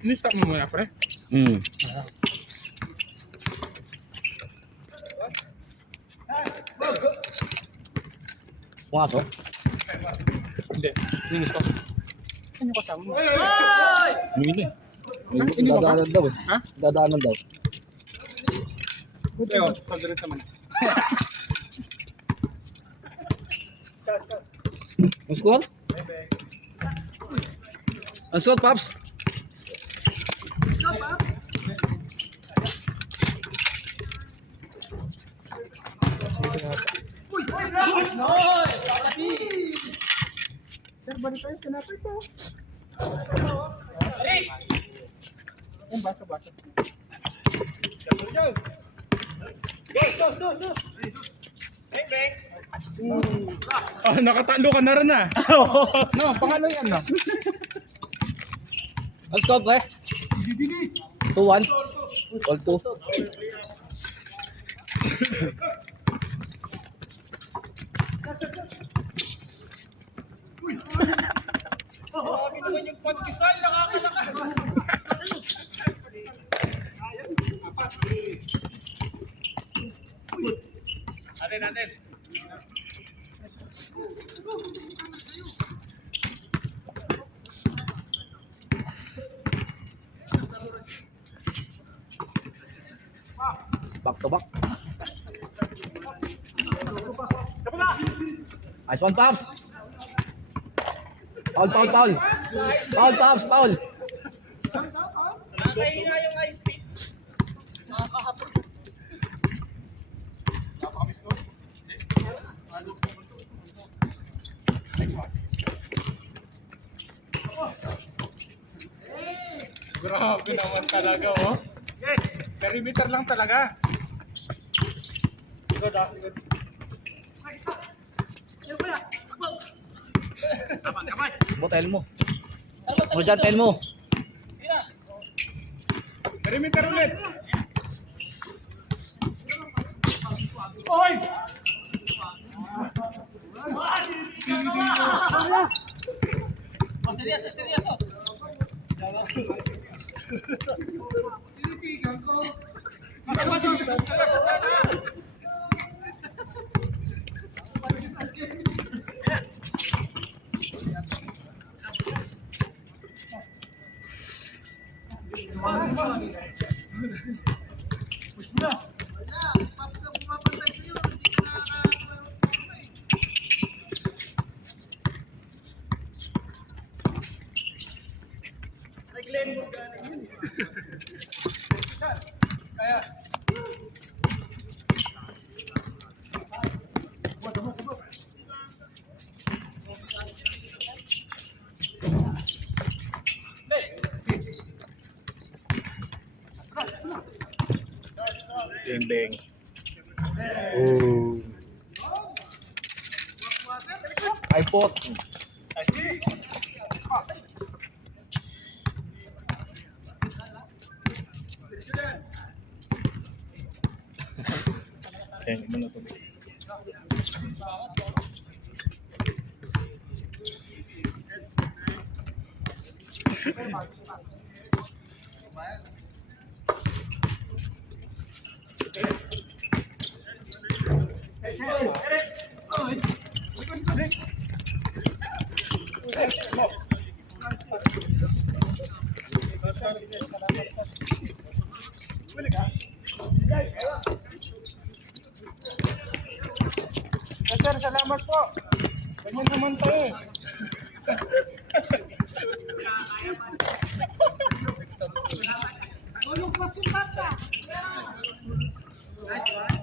Ini-stop mo muna, pre. Pumasok? Hindi. Ini-stop. Ano kasama mo? Hindi. Hindi ko ba? Dadaanan daw eh. Ha? Dadaanan daw. Buti yun. Pagdalit naman. Ang score? Ang score, Paps? Sir, balik tayo. Tinapay ko. Yung basa-basa. Nakatalo ka na rin ah. No, pangalan yan no. Ang score, pre? 2-1. All 2. Naman yung pagkisal, nakakalaka. Natin. Back to back. Nice one, Paps. Foul. Foul, Paps, foul. Nakahina yung high speed. Napakamiss ko. Grabe naman talaga, oh. Perimeter lang talaga. Good. Botel mo. O dyan, tel mo. Perimeter ulit. Oy! Seryoso. Beng. Oh. iPod. Sir, salamat po. Ganyan naman tayo. Tulong pa si Papa. Nice one.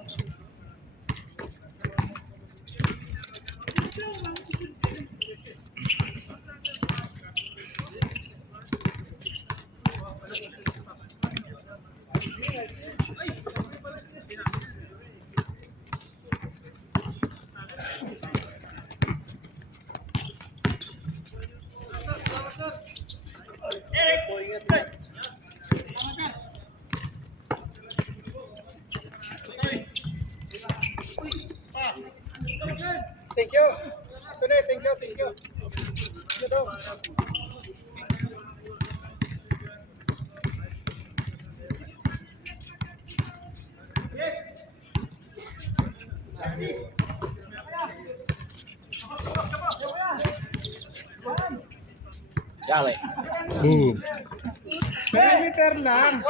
Thank you. Ito na Yawe. Boom. Perimeter lang.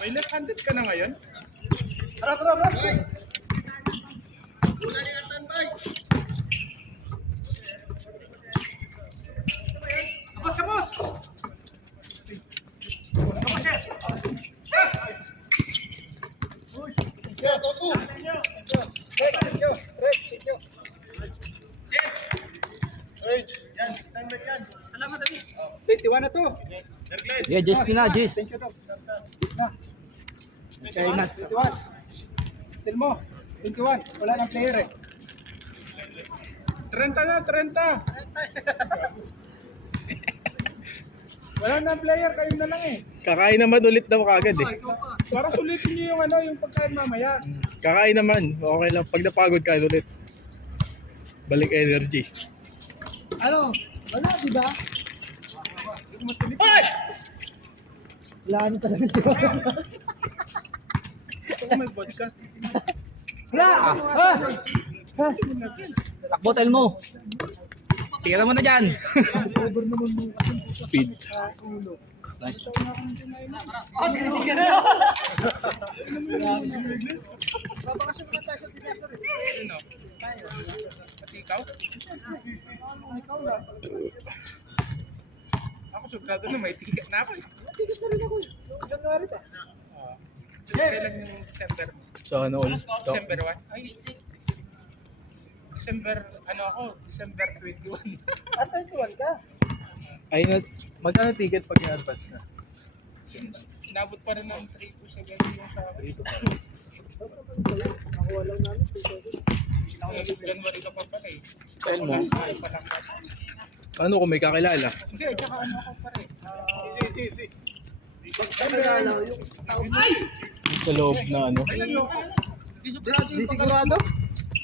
May left-handed ka na ngayon? Salamat, David. 21 na to. Yeah, Jess na, Jess. Thank you, Doc. Yes na. Okay na. 21. Still mo. 21. Wala nang player eh. 30 na, 30. Wala nang player, kayo na lang eh. Kakain naman ulit daw kagad eh. Para sulitin niyo yung ano, yung pagkain mamaya. Kakain naman. Okay lang. Pag napagod kain ulit. Balik energy. Ano? Wala, di ba? Ay! Wala na talaga tiwala. Ito may podcast. Wala! Takbo, tail mo. Tira mo na dyan. Speed. Nice. Babakasyon naman tayo sa Tinasor eh. Ano? Pati ikaw? Ikaw lang. Ako sigurado na may ticket na ako eh. Tigit na rin ako eh. January pa. Kailan yung December? So ano ulit? December 1? Ay, December, ano ako? December 21. At 21 ka. Ay, magkano ticket pag i-advance na? Inabot pa rin ng 327 yung sa akin. Nakuha lang namin. 2,000. January ka pa pala eh. Tail mo. Last time pa lang. Ano kung may kakilala? Hindi, tsaka ano ako pa rin. Sa loob na ano? Ayun yung Di sigurado?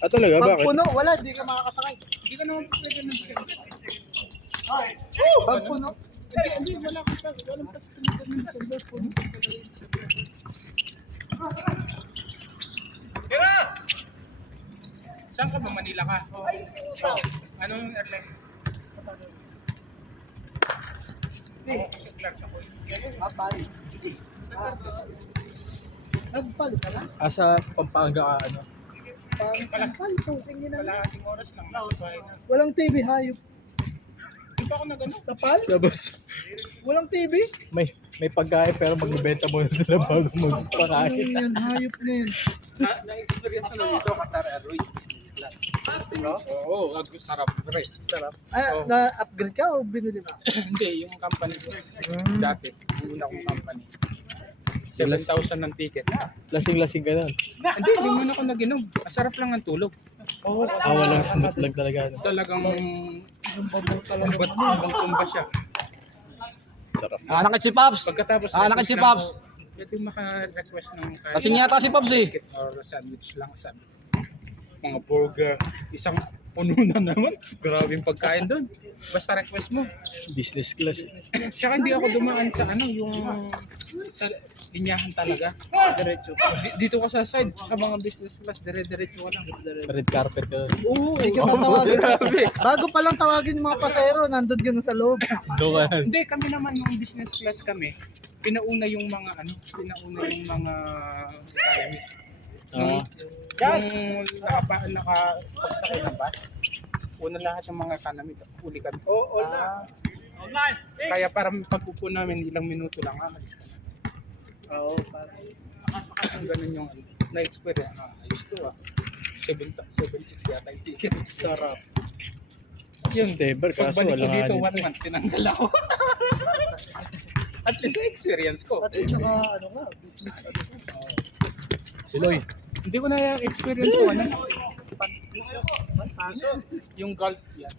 Ah talaga? Pag Bakit? puno, wala. Di ka makakasakay. Hindi ka naman pwede ng Pag puno. Hindi, wala kang pag. Walang pag ng puno. Tira! Saan ka ba? Manila ka? Ano yung airline? Ako kasi Clarks ako. Bali. Nagpalit ka na? Sa Pampanga ka ano? Pang puting na. Kalahating oras lang. Nasa bahay na. Walang TV, hayop. Di ba ako nag-ano? Sa pal? Tapos Walang TV? may pagkain pero magbebenta muna sila bago Ano magpakain. yan? Hayop na yan. Na-experience na dito Qatar Airways business class. Oo, sarap. Pre. Sarap. Ay, na-upgrade ka o binili mo? Hindi, yung company ko. Dati, yung una kong company. 7,000 ng ticket. Lasing-lasing ka nun. Hindi, hindi man ako nag-inom. Masarap lang ang tulog. Walang smooth lang talaga. No? Talagang tumba siya. Sarap. Nakakit si Pops. Pagkatapos, Nakakit si Pops. Pwede maka-request ng kahit Kasing yata si Pops eh. biscuit or sandwich lang. Sabi. Mga burger. Isang puno na naman. Grabe yung pagkain doon. Basta request mo. Business class. Tsaka hindi ako dumaan sa ano, yung sa linyahan talaga. Diretso. Dito ka sa side, sa mga business class, dire-diretso ka lang. Red carpet ka nun. Oo. Hindi ka tatawagin. Bago pa lang tawagin yung mga pasahero, nandun ka na sa loob. Doon ka. Hindi, kami naman yung business class kami. Pinauna yung mga ano, pinauna yung mga economy. So, yung nakapagsakay ng bus, una lahat ng mga economy, uli kami. Oo, all na. Kaya para pag-upo namin, ilang minuto lang, alis ka na. Oo, parang. Ganun yung na-experience. Ayos to 7.6 yata yung ticket. Sarap. Yun, September kaso pagbalik wala ko nga dito, dito. 1 month, tinanggal ako. At least na-experience ko. At least saka, ano ka, business ka. Si Loy. Hindi ko na-experience ko ano. Paso. Yung golf yan.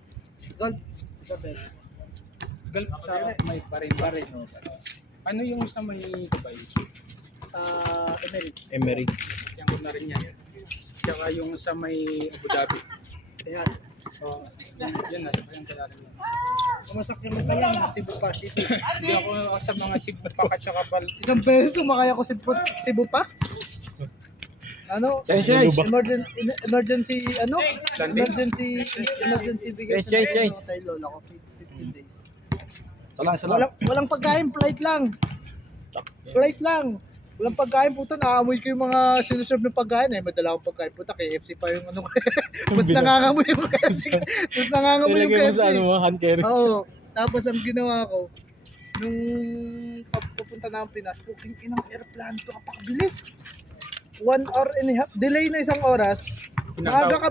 Gold. The best. Golf sa may parin. Ano yung sa may Dubai? Emirates. Emirates. Yan ko na rin yan. Tsaka yung sa may Abu Dhabi. Kaya, So, yan nasa pa yung kaya rin yan. kumasakyan mo pa lang, Cebu pa, City. Hindi ako sa mga sigpapak at saka bal. Isang beses sumakay ako Cebu pa. Ano? Chay. Emergency, ano? Landing? Emergency bigay Chay. ano, kay lola ko, 15 days. Salang. Walang pagkain, flight lang. Flight lang. Walang pagkain, puta, naamoy ko yung mga sinuserve ng pagkain eh. Madala akong pagkain, puta, KFC pa yung ano. Mas nangangamoy yung KFC. Mas nangangamoy yung Ilagay mo KFC. sa ano mo, hand carry. Oo. Tapos ang ginawa ko, nung papunta na ang Pinas, puking inang aeroplano to, kapakabilis. 1 hour and a half, delay na isang oras. Maaga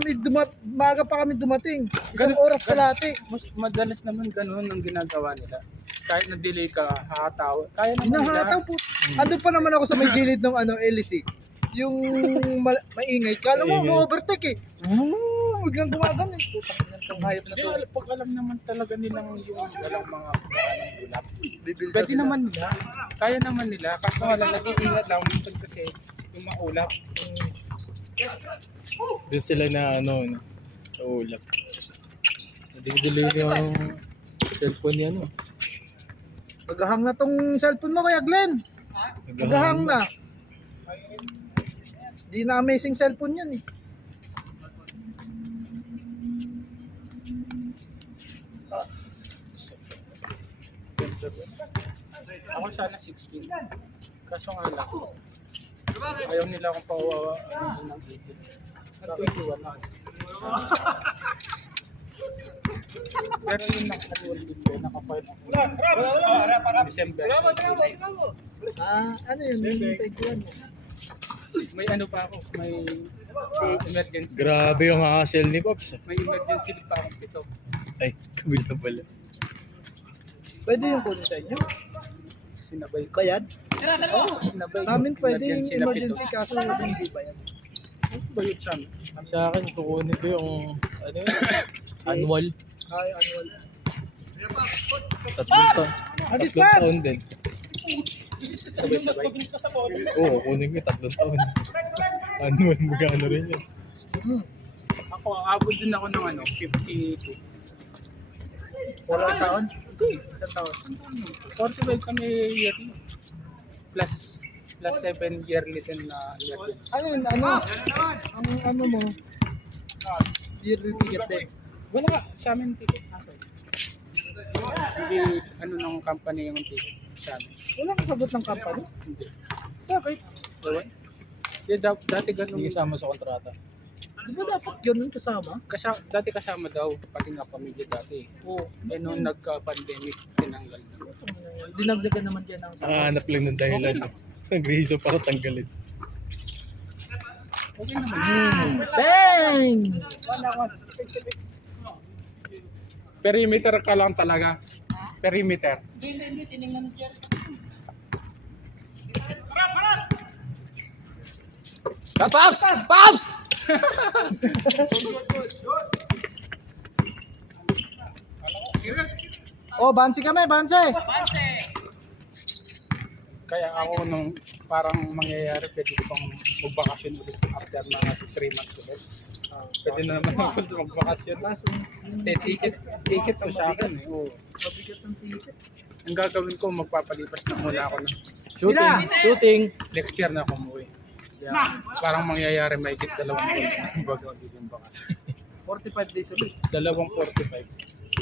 pa kami dumating. Isang oras kalahati. Mas madalas naman ganun ang ginagawa nila. Kahit na-delay ka, hahataw. Kaya naman Hinahataw nila. po. Ando pa naman ako sa may gilid ng ano, LEC. Yung maingay. Kala mo, Maingay. ma-overtake eh. Biglang gumagano. Putang inang tong hayop na Kasi to. pag alam naman talaga nilang yung walang mga pagkakanang gulap. Bibil Pwede naman nila. Kaya naman nila. Kaso nga lang, nag-iingat lang. Minsan kasi yung maulap. Doon sila na ano, sa ulap. Nadidelay yung cellphone niya, no? Maghahang na tong cellphone mo, Kuya Glenn. Maghahang na. Di na amazing cellphone yan eh. Ako sana 16. Kaso nga lang. Ayaw nila akong pawawa ng 18. At 21 na. Pero yung naka-annual leave ko, naka-file ako. December. Ano yun? Thank you. May ano pa ako, may emergency. Grabe yung hassle ni Pops. May emergency leave pa ako dito. Ay, kabila pala. Pwede yung kunin sa inyo? Sinabay ko. Bayad? Sinabay Sa amin pwede yung na emergency pito. kaso hindi bayad. Ano ba yun sa amin? Sa akin, kukunin ko yung, ano yun, annual. Ay, annual. Tatlong taon. Agis Tatlong Paps! taon din. Sabay-sabay. Oo, kukunin ko 3 taon. Annual, magkano rin yun. Ako, abot din ako ng ano, 52. 4 taon? Okay. Isang taon. 45 kami yearly. Plus 7 yearly din na emergency. Ano yun? Ano? Ang ano mo? Yearly ticket din. Wala, sa amin ticket. Hindi, ano ng company yung ticket sa amin. Walang sagot ng company? Hindi. Bakit? Ewan. Dati ganun. Hindi kasama sa kontrata. Di ba dapat ganun kasama? Dati kasama daw, pati nga pamilya dati. Oo. Eh nung nagka-pandemic, tinanggal na. Dinagdagan naman yan ang Nakahanap lang ng dahilan. Nag-reason para tanggalin. Okay naman. Bang! Perimeter ka lang talaga. Perimeter. Pops! Pops! Oh, bansi kami, bansi! Kaya ako nung parang mangyayari, pwede ko pang magbakasyon ulit after mga 3 months ulit. Pwede na naman ako magbakasyon. Kaso, Ticket to sa akin eh. Oo. mabigat ng ticket. Ang gagawin ko, magpapalipas na muna ako ng Shooting! Shooting! next year na ako umuwi. Kaya, parang mangyayari may 2 buwan bago yung bakasyon. 45 days ulit. 2.45.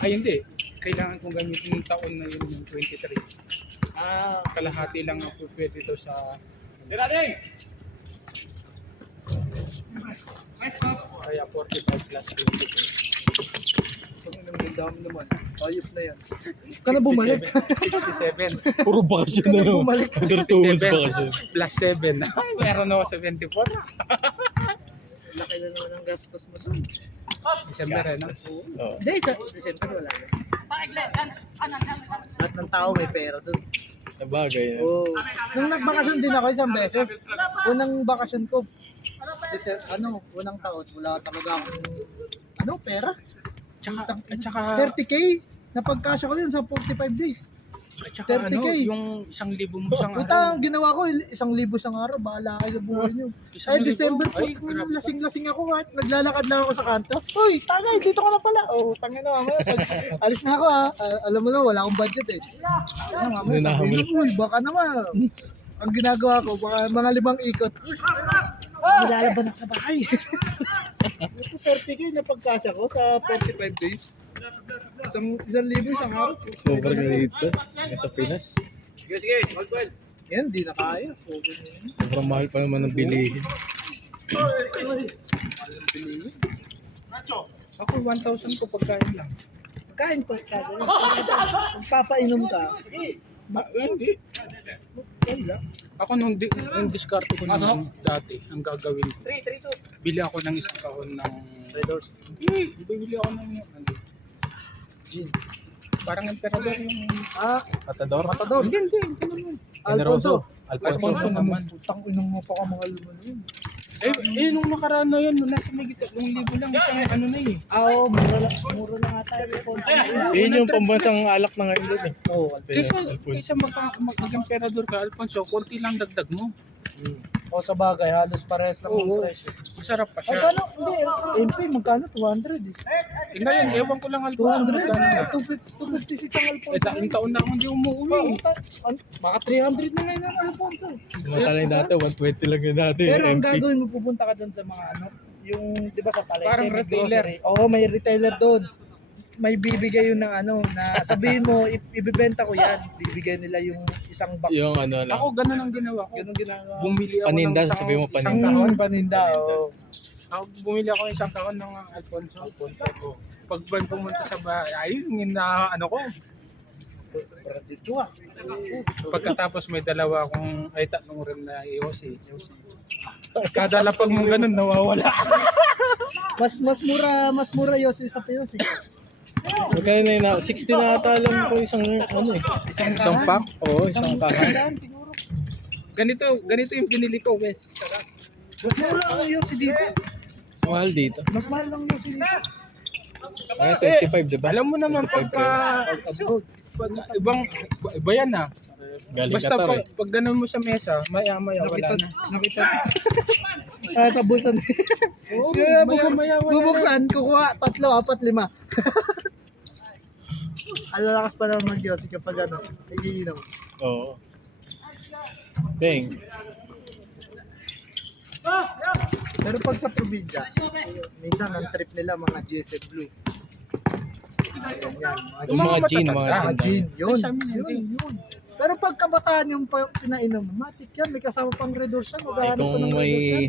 Ay hindi, kailangan kong gamitin yung taon na yun yung 23. Kalahati lang ako pwede ito sa... Kaya 45 plus 23. Ang dami naman. Ayop na yan. Ka na bumalik. 67. Puro bakasyon na no. Bumalik. Under 2 months 67 bakasyon. plus 7. Ay, meron ako 74. Laki na naman ang gastos mo doon. December eh, no? Oo. Hindi, sa December wala na. Lahat ng tao may pera doon. Nabagay. Oh. Nung nagbakasyon din ako isang beses, unang bakasyon ko, unang taon, wala talaga akong, pera. At saka, 30K, napagkasya ko yun sa 45 days. At saka 30K. yung 1,000 mo isang Puta, ang araw. ginawa ko, 1,000 isang araw, bahala kayo sa buhay nyo. 1,000 December po, ay, grabe. lasing-lasing ako kahit naglalakad lang ako sa kanto. Uy, tagay, dito ka na pala. Oh, tangin na mamaya. Alis na ako ha. Alam mo na, wala akong budget eh. Ano mamaya, sabihin mo, uy, baka naman. Ang ginagawa ko, baka mga 5 ikot. Nilalaban ako sa bahay. Ito 30K na pagkasya ko sa 45 days. 1,000 isang araw. Sobrang dito. Sa Pinas. Sige, sige. Mag-12. Yan, di na kaya. Okay na yun. Sobrang mahal pa naman ng bilihin. Ako 1,000 ko pagkain lang. Kain pa ka. Magpapainom ka. Hindi. Wala. Ako nung diskarte ko nung dati, ang gagawin ko, bili ako ng isang kahon ng Red Horse. Hindi, bibili ako ng Gin. parang emperador yung Matador. Matador. hindi naman. Alfonso. Alfonso naman. Putang inom mo pa ka mga luman yun. Nung nakaraan na yun, nasa may gitna, nung libo lang, isang ano na eh. Oo, mura lang ata yung Alfonso. Yun yung pambansang alak na ngayon doon eh. Oo, Kaysa mag-emperador ka, Alfonso, konti lang dagdag mo. O sa bagay, halos parehas lang ang Oo. presyo. Masarap pa siya. Magkano? Hindi, MP, magkano? 200 eh. Ngayon, ewan ko lang Alfonso, 200? magkano na. 256 ang Alfonso. Yung taon na ako hindi umuwi. Baka 300 na ngayon ang Alfonso. Sumatala yung dati, 120 lang yung dati. Pero ang MP. gagawin mo, pupunta ka doon sa mga ano, yung, di ba sa palengke, Parang may retailer. grocery. Oo, may retailer doon. May bibigay yun ng ano, na sabihin mo, ibibenta ko yan. Bibigay nila yung isang box. Yung ano lang. Ako, ganun ang ginawa ko. Ganun ginagawa. Bumili ako Paninda, ng isang, sabi mo, isang paninda. kahon. Paninda, oo. Ako, bumili ako ng isang kahon ng Alfonso. Pag ban pumunta sa bahay, ayun, na ano ko. Dito ah. Pagkatapos may dalawa akong, tatlong rin na iyosi. Kada lapag mo ganun, nawawala. Mas mura Yossi sa Pinas eh. Magkano na yun na? 60 na ata lang po isang ano eh. Isang pack? Oo, isang pack. Siguro. Ganito yung binili ko, Wes. Mas mura ang Yossi dito. Mahal dito. Mas mahal lang Yossi dito. Ay, 25 diba? Alam mo naman 25 pag iba yan ah. Galing Basta Qatar eh. pag ganun mo sa mesa, maya-maya wala na. Nakita. Sa bulsa na. Oo, Bubuksan, maya-maya wala na. bubuksan, kukuha 3, 4, 5. Alalakas pa naman mag-Yossi kapag ano, nagiinom. Oo. Bang. Pero pag sa probinsya, minsan ang trip nila mga GSM Blue. Ayan yan. Yung mga gin, mga Ah, gin. gin. Yun. Ay, sa amin, Yun. Pero pag kabataan yung pinainom, matik yan. May kasama pang Red Horse yan. Ay, Maghahanap pa kung ng Red Horse yan.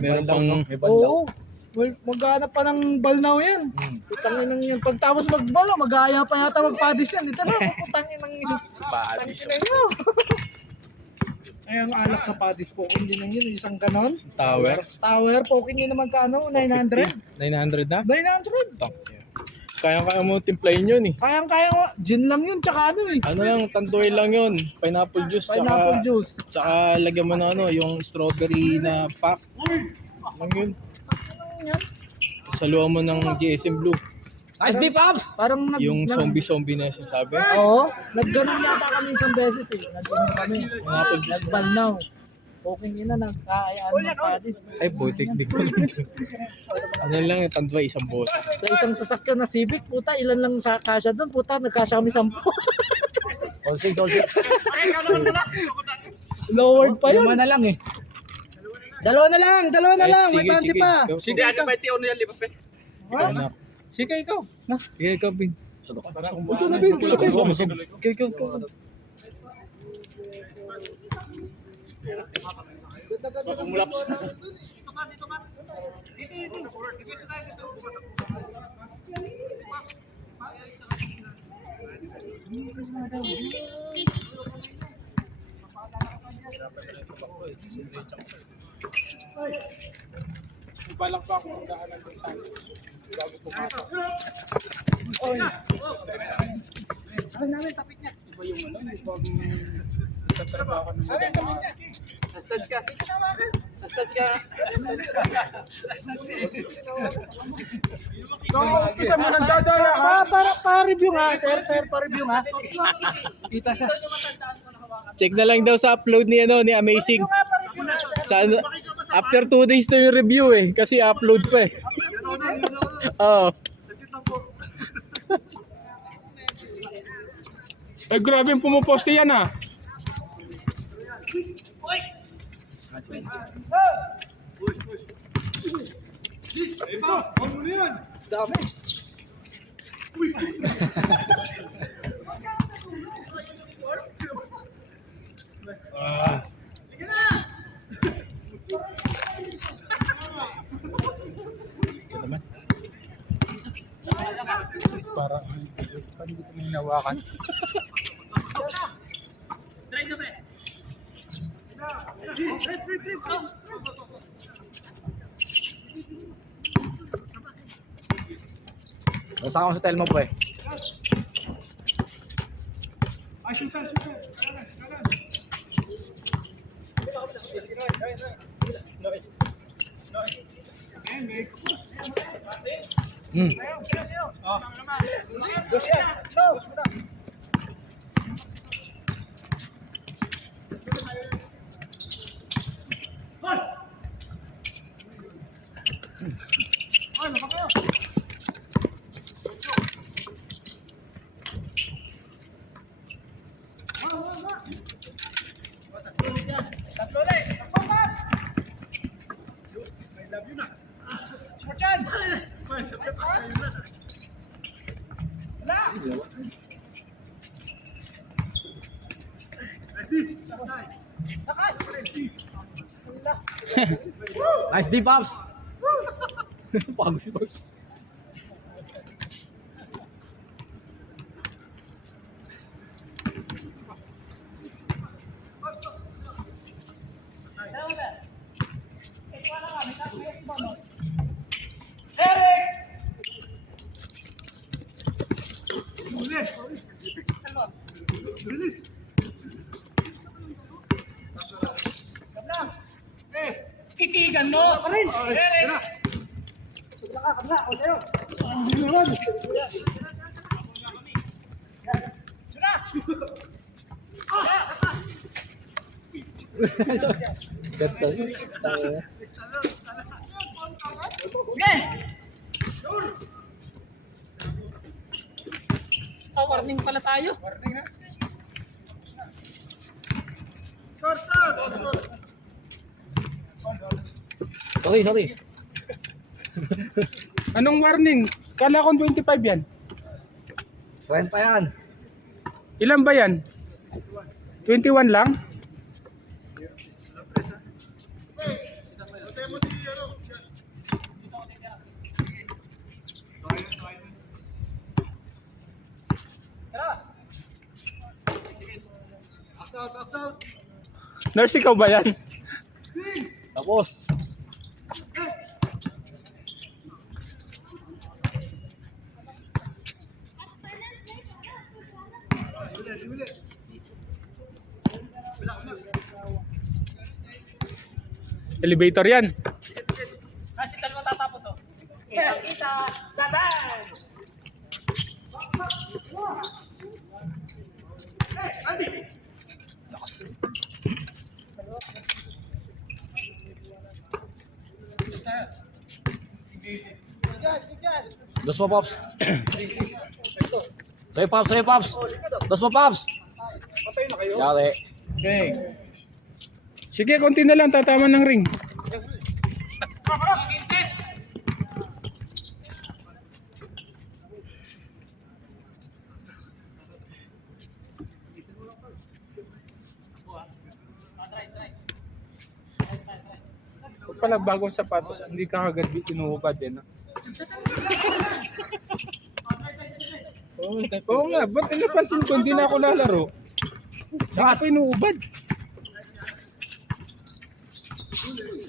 meron pang Oo. Well, maghanap pa ng balnaw yan. Putangin ng yan. Pag tapos magbalo, mag-aaya pa yata magpadis yan. Ito na, putangin ng Padis. Putangin mo. Ay, ang alak sa padis, poking din ng yun. Isang ganon. Tower. Tower, poking din naman ka ano, 900. 900 na? 900. Top. Kaya mo timplahin yun eh. Kayang-kaya mo. Gin lang yun, tsaka ano eh. Ano lang, tanduay lang yun. Pineapple juice. Pineapple juice. Tsaka lagyan mo na ano, yung strawberry na pack. Lang yun. Saluhan mo ng GSM Blue. Nice deep ups! Parang Yung zombie na sinasabi. Oo. Nagganon yata kami isang beses eh. Nagganon kami. Pineapple juice. Nagbalnaw. Poking ina, nagkaayaan ng padis. Ay, butik di ko lang. Ano lang, tanduay isang bote. Sa isang sasakyan na Civic, puta, ilan lang sa kasya doon, puta, nagkasya kami 10. Solsing. Lowered pa yun. Lima na lang eh. Dalawa na lang, may pansi pa. Sige, ano ba itiyo niya, 5 pesos? Ha? Sige, ikaw. Sige, ikaw, Bin. Ito na, Bin. Ikaw. Balak pa ako ng daanan ng sandwich. Bago pumasok. Ano namin, tapik niya. Iba yung ano, ibang nagtatrabaho ng Sa stage ka. Sa stage ka. Umpisa mo nang dadaya ka. Pa-review nga, sir, pa-review nga. Kita siya. Check na lang daw sa upload ni ni Amazing. Sa after 2 days na yung review kasi upload pa Oo. Ay, grabe yung pumuposte yan Dami. Para hindi ko hinawakan. Basta ako sa Telmo po Nice deep ups. Pagod si Pops. Titigan mo! Warning pala tayo. Sorry. Anong warning? Kala ko 25 yan. Friend pa yan. Ilan ba yan? 21 lang? Nurse, ikaw ba yan? Tapos. Elevator yan. Kasi talma tatapos Kita. Dadan! Dos mo, Pops. Sa'yo, Pops. Dos mo, Pops. Yari. Okay. Sige, konti na lang. Tatama ng ring. Huwag pala bagong sapatos. Hindi ka agad inuhubad din. Oo nga. Ba't napansin ko? Hindi na ako lalaro. Hindi ka pa inuhubad.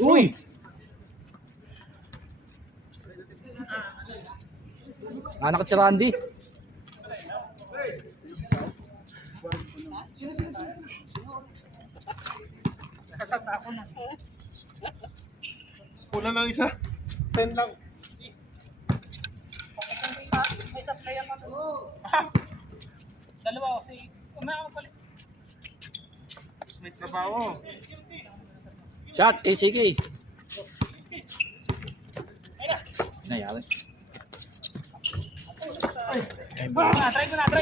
Uy! Anak si Randy. Kulang lang isa. 10 lang. May supply ako. Dalawa ako. Umakapalit. May trabaho. Shot, KCK. Nayari. Try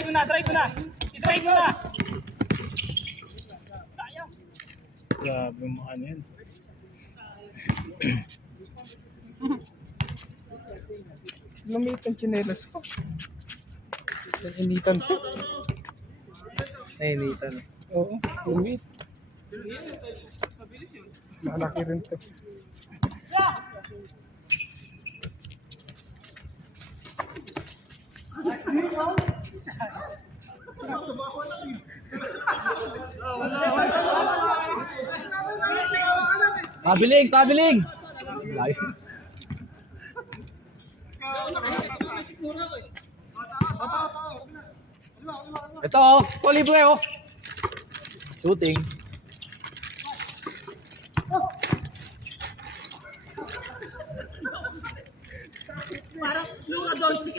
ko na. I-try ko na. Sayang. Grabe mo ano yan. Lumit ang tsinelas ko. Initan ko. Nainitan. Oo, lumit. Malaki rin to. Tabiling! Layo. Ito oh, libre oh. Shooting. Parang Luka Doncic.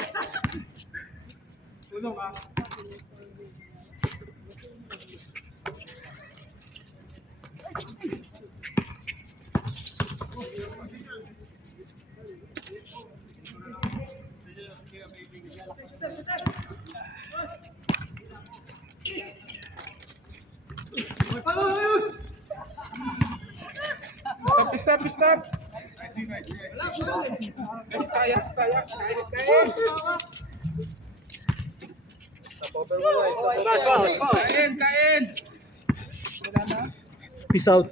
Stop. Sayang. Kain. Peace out.